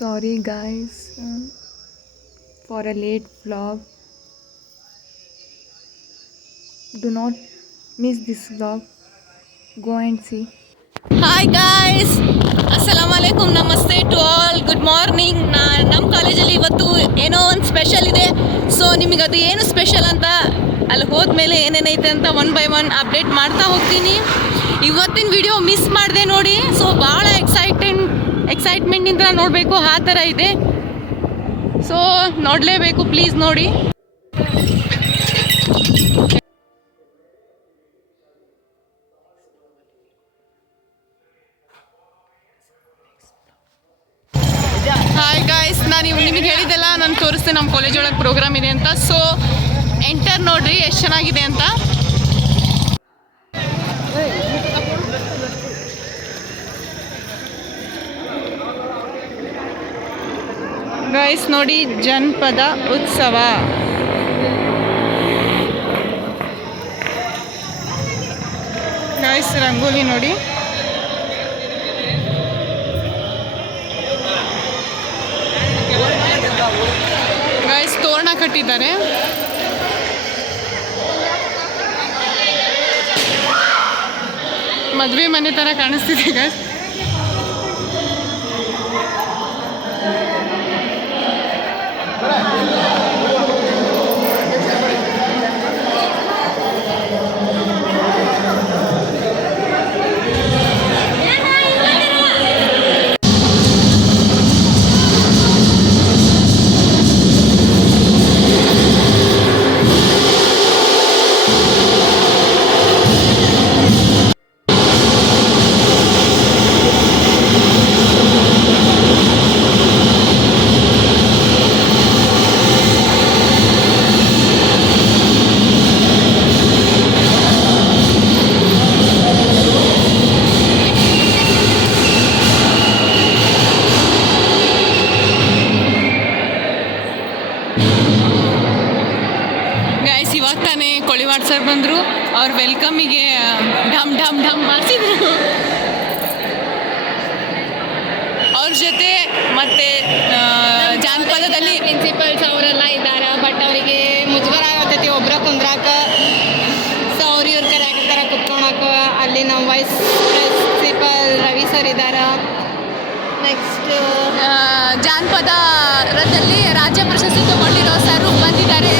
Sorry guys for a late vlog. Do not miss this vlog. Go and see. Hi guys, ಅಸ್ಸಲಾಮ್ ಅಲೈಕುಮ್, namaste to all, good morning. ನಮ್ಮ ಕಾಲೇಜಲ್ಲಿ ಇವತ್ತು ಏನೋ ಒಂದು ಸ್ಪೆಷಲ್ ಇದೆ. ಸೊ ನಿಮಗೆ ಅದು ಏನು ಸ್ಪೆಷಲ್ ಅಂತ ಅಲ್ಲಿ ಹೋದ್ಮೇಲೆ ಏನೇನೈತೆ ಅಂತ ಒನ್ ಬೈ ಒನ್ ಅಪ್ಡೇಟ್ ಮಾಡ್ತಾ ಹೋಗ್ತೀನಿ. ಇವತ್ತಿನ ವಿಡಿಯೋ ಮಿಸ್ ಮಾಡಿದೆ ನೋಡಿ. ಸೊ ಭಾಳ ಎಕ್ಸೈಟ್ಮೆಂಟಿಂದ ನೋಡಬೇಕು, ಆ ಥರ ಇದೆ. ಸೊ ನೋಡಲೇಬೇಕು, ಪ್ಲೀಸ್ ನೋಡಿ. ಹಾಯ್ ಗಾಯ್ಸ್, ನಾನು ನಿಮಗೆ ಹೇಳಿದ್ದೆಲ್ಲ ನಾನು ತೋರಿಸ್ತೆ ನಮ್ಮ ಕಾಲೇಜ್ ಒಳಗೆ ಪ್ರೋಗ್ರಾಮ್ ಇದೆ ಅಂತ. ಸೊ ಎಂಟರ್ ನೋಡ್ರಿ ಎಷ್ಟು ಚೆನ್ನಾಗಿದೆ ಅಂತ. ಗಾಯ್ಸ್ ನೋಡಿ, ಜನಪದ ಉತ್ಸವ. ಗಾಯ್ಸ್ ರಂಗೋಲಿ ನೋಡಿ. ಗಾಯ್ಸ್ ತೋರಣ ಕಟ್ಟಿದ್ದಾರೆ. ಮದುವೆ ಮನೆ ಥರ ಕಾಣಿಸ್ತಿದೆ ಗಾಯ್ಸ್. ಇವಾಗ ತಾನೇ ಕೊಳಿವಾಡ್ ಸರ್ ಬಂದರು. ಅವ್ರ ವೆಲ್ಕಮಿಗೆ ಢಮ್ ಢಮ್ ಢಮ್ ಮಾಡ್ತಿದ್ರು. ಅವ್ರ ಜೊತೆ ಮತ್ತೆ ಜಾನಪದದಲ್ಲಿ ಪ್ರಿನ್ಸಿಪಲ್ಸ್ ಅವರೆಲ್ಲ ಇದ್ದಾರೆ. ಬಟ್ ಅವರಿಗೆ ಮುಜುಗರ ಆಗತೈತಿ ಒಬ್ಬರ ಕುಂದ್ರಾಕ. ಸೊ ಇವ್ರ ಕರೆಯಾಕತ್ತಾರ ಕುತ್ಕೊಳಕ. ಅಲ್ಲಿ ನಮ್ಮ ವೈಸ್ ಪ್ರಿನ್ಸಿಪಲ್ ರವಿ ಸರ್ ಇದ್ದಾರೆ. ನೆಕ್ಸ್ಟ್ ಜಾನಪದದಲ್ಲಿ ರಾಜ್ಯ ಪ್ರಶಸ್ತಿ ತಗೊಂಡಿರೋ ಸರ್ ಬಂದಿದ್ದಾರೆ.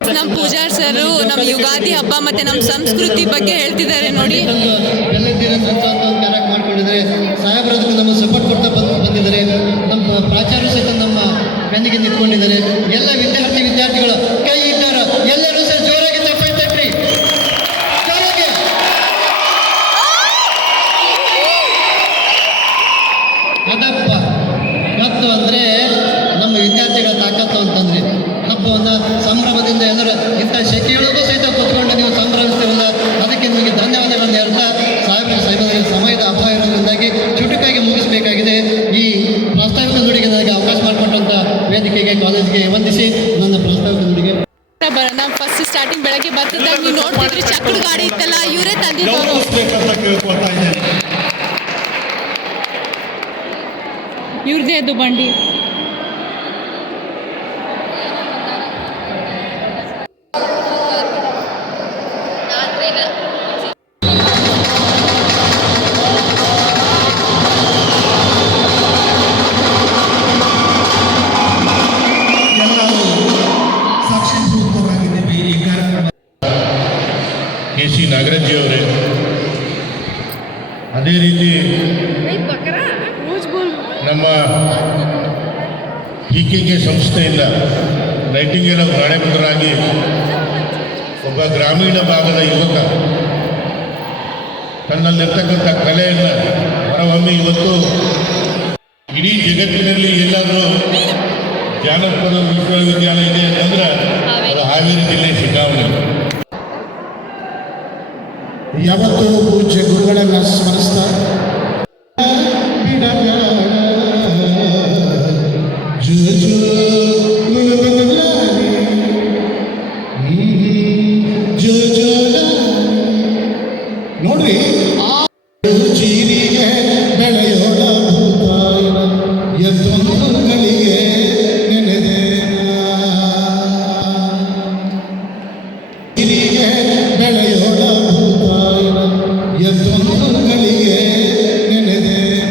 ನಮ್ಮ ಪೂಜಾರ್ ಸರು ನಮ್ಮ ಯುಗಾದಿ ಹಬ್ಬ ಮತ್ತು ನಮ್ಮ ಸಂಸ್ಕೃತಿ ಬಗ್ಗೆ ಹೇಳ್ತಿದ್ದಾರೆ ನೋಡಿ. ಸಾಹೇಬರದಕ್ಕೂ ನಮ್ಮ ಸಪೋರ್ಟ್ ಕೊಡ್ತಾ ಬಂದಿದ್ದಾರೆ. ನಮ್ಮ ಪ್ರಾಚಾರ್ಯ ಸಹಿತ ನಮ್ಮ ಬೆನ್ನಿಗೆ ನಿಂತ್ಕೊಂಡಿದ್ದಾರೆ. ಎಲ್ಲ ವಿದ್ಯಾರ್ಥಿಗಳು ಕೈ ಇದ್ದಾರ. ಎಲ್ಲರೂ ಸಹ ಜೋರಾಗಿ ತಪ್ಪೈತೈತ್ರಿ, ಜೋರಾಗಿ. ಅದಪ್ಪ ಮತ್ತು ಅಂದರೆ ನಮ್ಮ ವಿದ್ಯಾರ್ಥಿಗಳ ತಾಕತ್ತು ಅಂತಂದ್ರೆ ಹಬ್ಬವನ್ನು ಸಂಭ್ರಮದಿಂದ ಎಲ್ಲರೂ ಇಂಥ ಶೆಕೆಯೊಳಗೂ ಸಹಿತ ಕೂತ್ಕೊಂಡು ನೀವು ಸಂಭ್ರಮಿಸ್ತಿರಲ್ಲ, ಅದಕ್ಕೆ ನಿಮಗೆ ಧನ್ಯವಾದಗಳನ್ನು ಹೇಳ್ತಾ ಸಾಹೇಬರಿಗೆ ಸಮಯದ ಅಭಾವ ಇರೋದ್ರಿಂದಾಗಿ ಚುಟುಕಾಗಿ ಮುಗಿಸಬೇಕಾಗಿದೆ. ಈ ಪ್ರಾಸ್ತಾವಿಕ ನುಡಿಗೆ ನನಗೆ ಅವಕಾಶ ಮಾಡಿಕೊಟ್ಟಂಥ ವೇದಿಕೆಗೆ, ಕಾಲೇಜಿಗೆ ವಂದಿಸಿ ನನ್ನ ಪ್ರಾಸ್ತಾವಿಕ ನುಡಿಗೆ ನಾವು ಫಸ್ಟ್ ಸ್ಟಾರ್ಟಿಂಗ್ ಬೆಳಗ್ಗೆ ಬರ್ತಿದ್ದಾಗ ನೀವು ನೋಡ್ತಿದ್ರಿ ಚಕ್ರ ಗಾಡಿ ಇತ್ತಲ್ಲ, ಇವರೇ ತಂದಿದ್ದವರು. ಇವ್ರದೇ ಅದು ಬಂಡಿ. ಕೆ.ಸಿ. ನಾಗರಾಜ್ಜಿಯವರೇ, ಅದೇ ರೀತಿ ನಮ್ಮ ಕೆ ಸಂಸ್ಥೆಯಿಂದ ನೈಟಿಂಗೇಲ್ ನಾಳೆಬುಧರಾಗಿ ಒಬ್ಬ ಗ್ರಾಮೀಣ ಭಾಗದ ಯುವಕ ತನ್ನಲ್ಲಿರ್ತಕ್ಕಂಥ ಕಲೆಯನ್ನು ಹೊರಹೊಮ್ಮಿ ಇವತ್ತು ಇಡೀ ಜಗತ್ತಿನಲ್ಲಿ ಎಲ್ಲಾದರೂ ಜಾನಪದ ವಿಶ್ವವಿದ್ಯಾಲಯ ಇದೆ ಅಂತಂದ್ರೆ ಅದು ಹಾವೇರಿ ಜಿಲ್ಲೆ ಶಿಗ್ಗಾಂವಿ. ಯಾವತ್ತೂ ಪೂಜ್ಯ ಗುರುಗಳನ್ನು ಸ್ಮರಿಸ್ತಾ ನೋಡ್ರಿ ಜೀರಿಗೆ ಬೆಳೆಯೋಳ ಭೂತಾಯಿನ ಎದ್ದೊಂದುಗಳಿಗೆ ನೆನೆದೇನ ಜೀರಿಗೆ ಬೆಳೆಯೋಳ ಭೂತಾಯಿನ ಎದ್ದೊಂದುಗಳಿಗೆ ನೆನೆದೇನ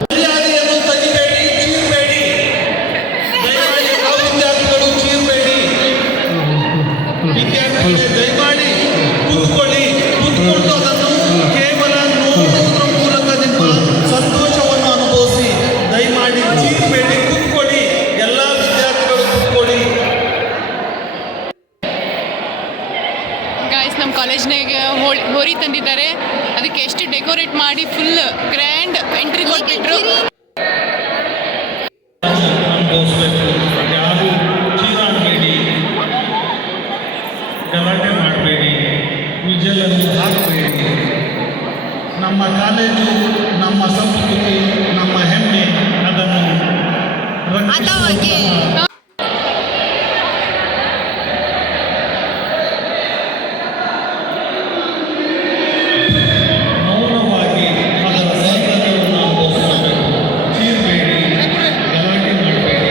ಮರ್ಯಾದೆಯನ್ನು ತೆಗಿಬೇಡಿ, ಚೀರಬೇಡಿ. ದಯಮಾಡಿ ಯಾವ ವಿದ್ಯಾರ್ಥಿಗಳು ಚೀರಬೇಡಿ. ವಿದ್ಯಾರ್ಥಿಗಳಿಗೆ ದಯಮಾಡಿ ಕೂತ್ಕೊಳ್ಳಿ. ಕೂತ್ಕೊಂಡು ಅದನ್ನು ಕೇವಲ ನೋಡುವುದರ ಮೂಲಕ ನಿಮ್ಮ ಸಂತೋಷವನ್ನು ಅನುಭವಿಸಿ. ದಯಮಾಡಿ ಚೀರಬೇಡಿ, ಕೂತ್ಕೊಳ್ಳಿ. ಎಲ್ಲ ವಿದ್ಯಾರ್ಥಿಗಳು ಕೂತ್ಕೊಳ್ಳಿ. ಗಾಯ್ಸ್ ನಮ್ಮ ಕಾಲೇಜ್ನಾಗ ಹೋರಿ ತಂದಿದ್ದಾರೆ. ಅದಕ್ಕೆ ಎಷ್ಟು ಡೆಕೋರೇಟ್ ಮಾಡಿ ಫುಲ್ ಗ್ರ್ಯಾಂಡ್ ಎಂಟ್ರಿ ಕೊಟ್ಬಿಟ್ರು. ಅನುಭವಿಸ್ಬೇಕು. ಯಾರು ಚೀರಾಡಬೇಡಿ, ಗಲಾಟೆ ಮಾಡಬೇಡಿ, ವಿಜಯವನ್ನು ಹಾಕಬೇಡಿ. ನಮ್ಮ ಕಾಲೇಜು ನಮ್ಮ ಸಂಸ್ಕೃತಿ, ನಮ್ಮ ಹೆಮ್ಮೆ, ಅದನ್ನು ರಕ್ಷಿಸುವಂತಹ ಮೌನವಾಗಿ ಅದರ ಸೌಂದರ್ಯವನ್ನು ಅನುಭವಿಸಬೇಕು. ಚೀರಬೇಡಿ, ಗಲಾಟೆ ಮಾಡಬೇಡಿ.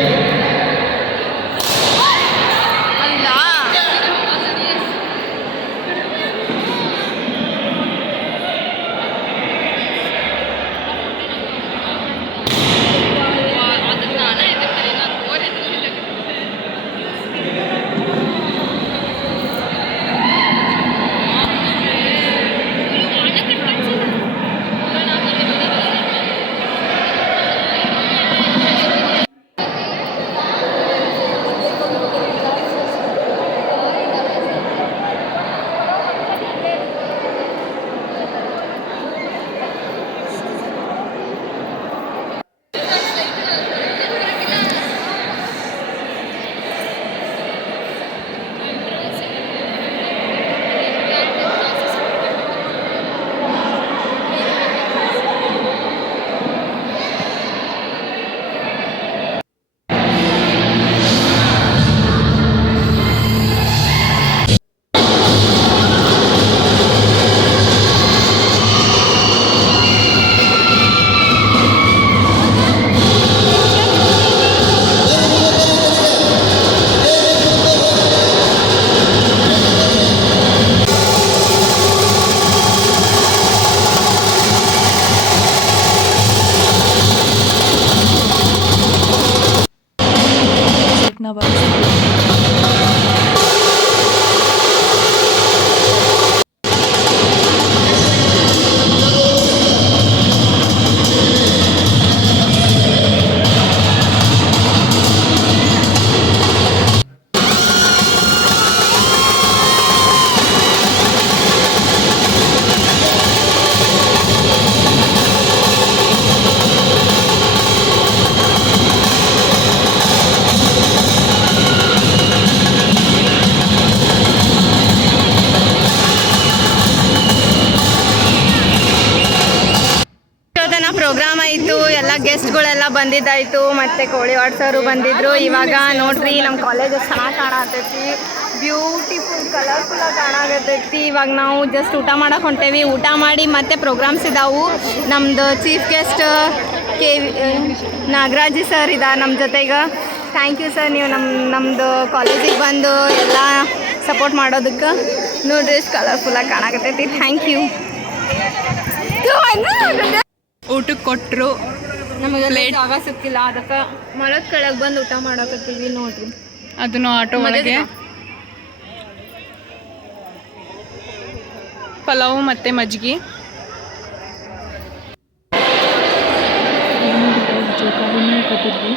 ಪ್ರೋಗ್ರಾಮ್ ಆಯಿತು, ಎಲ್ಲ ಗೆಸ್ಟ್ಗಳೆಲ್ಲ ಬಂದಿದ್ದಾಯಿತು, ಮತ್ತು ಕೋಳಿ ಆಡ್ಸೋರು ಬಂದಿದ್ದರು. ಇವಾಗ ನೋಡ್ರಿ ನಮ್ಮ ಕಾಲೇಜ್ ಚೆನ್ನಾಗಿ ಕಾಣತೈತಿ, ಬ್ಯೂಟಿಫುಲ್ ಕಲರ್ಫುಲ್ಲಾಗಿ ಕಾಣಾಕತ್ತೈತಿ. ಇವಾಗ ನಾವು ಜಸ್ಟ್ ಊಟ ಮಾಡಕ್ಕೆ ಹೊಂಟೇವಿ. ಊಟ ಮಾಡಿ ಮತ್ತೆ ಪ್ರೋಗ್ರಾಮ್ಸ್ ಇದ್ದಾವೆ. ನಮ್ಮದು ಚೀಫ್ ಗೆಸ್ಟ್ ನಾಗರಾಜಿ ಸರ್ ಇದ್ದಾರೆ ನಮ್ಮ ಜೊತೆಗೆ. ಥ್ಯಾಂಕ್ ಯು ಸರ್, ನೀವು ನಮ್ಮದು ಕಾಲೇಜಿಗೆ ಬಂದು ಎಲ್ಲ ಸಪೋರ್ಟ್ ಮಾಡೋದಕ್ಕೆ. ನೋಡ್ರಿ ಎಷ್ಟು ಕಲರ್ಫುಲ್ಲಾಗಿ ಕಾಣಾಕತ್ತೈತಿ. Thank you. ಊಟಕ್ಕೆ ಕೊಟ್ಟರು, ನಮಗೆ ಲೇಟ್ ಜಾಗ ಸಿಕ್ಕಿಲ್ಲ, ಅದಕ್ಕೆ ಮರದ ಕೆಳಗೆ ಬಂದು ಊಟ ಮಾಡಕತ್ತೀವಿ. ನೋಡ್ರಿ ಅದನ್ನು ಆಟೋ ಒಳಗೆ ಪಲಾವು ಮತ್ತು ಮಜ್ಜಿಗೆ. ಕೊಟ್ಟಿದ್ವಿ.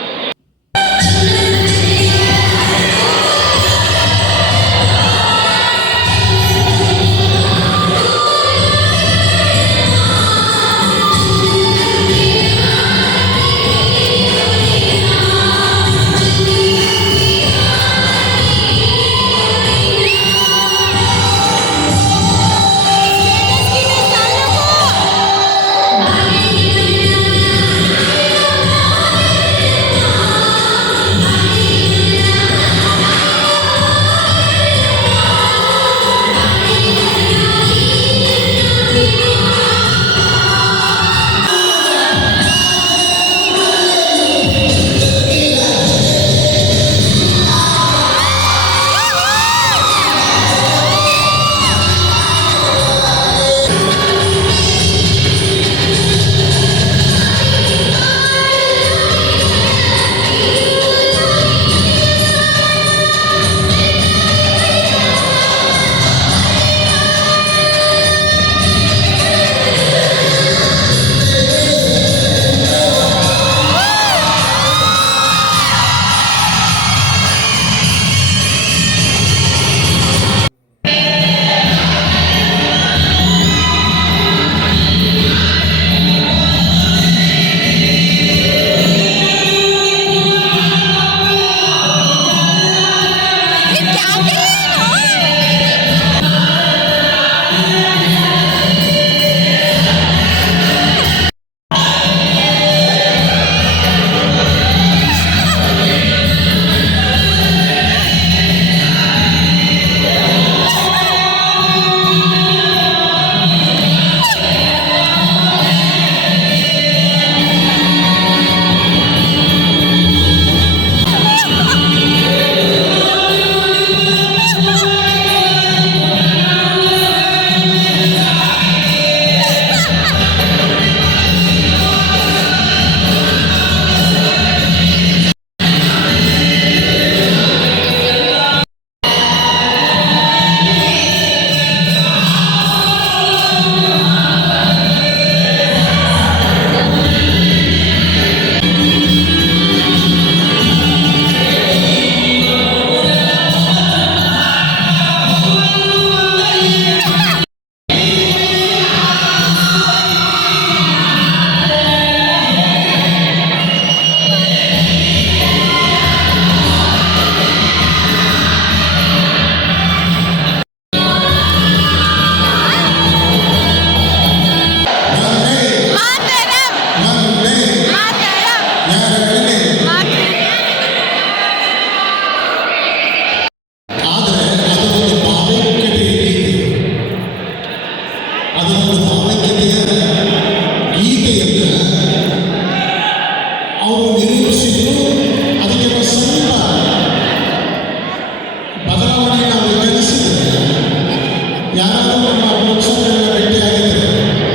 ಮುಗಿಸೋದ್ರೆಲ್ಲ ಭೇಟಿ ಆಗಿದ್ರೆ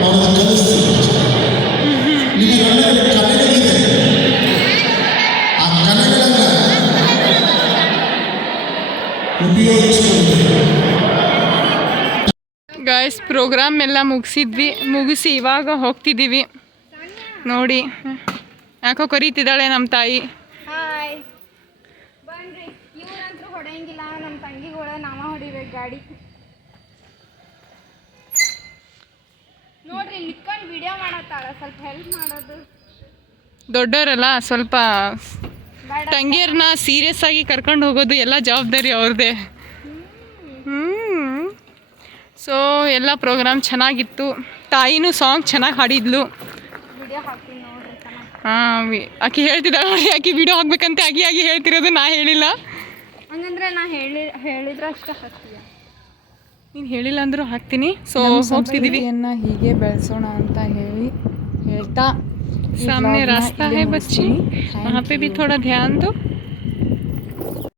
ಅವ್ರನ್ನ ಕಲಿಸ್ತೀವಿ. ನಿಮಗೆ ಒಳ್ಳೆ ಕಲೆಗಳಿದೆ, ಆ ಕಲೆಗಳನ್ನ ಉಪಯೋಗಿಸಿಕೊಂಡು ಗಾಯ್ಸ್ ಪ್ರೋಗ್ರಾಮ್ ಎಲ್ಲ ಮುಗಿಸಿ ಇವಾಗ ಹೋಗ್ತಿದ್ದೀವಿ ನೋಡಿ. ಯಾಕೋ ಕರೀತಿದ್ದಾಳೆ ನಮ್ಮ ತಾಯಿ. ಹಾಯ್ ಬನ್ರಿ. ಇವ್ರಂತೂ ಹೊಡೆಯಂಗಿಲ್ಲ, ನಮ್ಮ ತಂಗಿಗಳ ನಾವ ಹೊಡಿಬೇಕು ಗಾಡಿ. ನೋಡ್ರಿ ನಿತ್ಕೊಂಡು ವಿಡಿಯೋ ಮಾಡತ್ತಾಳ, ಸ್ವಲ್ಪ ಹೆಲ್ಪ್ ಮಾಡೋದು. ದೊಡ್ಡವರಲ್ಲ ಸ್ವಲ್ಪ ಬೇಡ ತಂಗಿಯರನ್ನ ಸೀರಿಯಸ್ ಆಗಿ ಕರ್ಕೊಂಡು ಹೋಗೋದು ಎಲ್ಲ ಜವಾಬ್ದಾರಿ ಅವ್ರದ್ದೇ. ಸೊ ಎಲ್ಲ ಪ್ರೋಗ್ರಾಮ್ ಚೆನ್ನಾಗಿತ್ತು. ತಾಯಿನೂ ಸಾಂಗ್ ಚೆನ್ನಾಗಿ ಹಾಡಿದ್ಲು. ವಿಡಿಯೋ ಹಾಕ್ತೀನಿ ನೋಡ್ರಿ ಚೆನ್ನಾಗಿ. ಹಾಂ ಆಕೆ ಹೇಳ್ತಿದ್ದಾಳೆ ನೋಡಿ, ಆಕೆ ವಿಡಿಯೋ ಹಾಕ್ಬೇಕಂತ ಆಗಿ ಹೇಳ್ತಿರೋದು, ನಾ ಹೇಳಿಲ್ಲ. ಹಂಗಂದ್ರೆ ನಾ ಹೇಳಿದ್ರೆ ಅಷ್ಟೇ ಹಾಕ್ತೀಯ. ನೀನು ಹೇಳಿಲ್ಲ ಅಂದರೂ ಹಾಕ್ತೀನಿ. ಸೊ ನಮ್ಮ ಹೋಗ್ತಿದ್ದೀವಿ. ಸಂಸ್ಕೃತಿಯನ್ನ ಹೀಗೆ ಬೆಳೆಸೋಣ ಅಂತ ಹೇಳ್ತಾ सामने रास्ता है बच्ची, वहाँ पे भी थोड़ा ध्यान दो.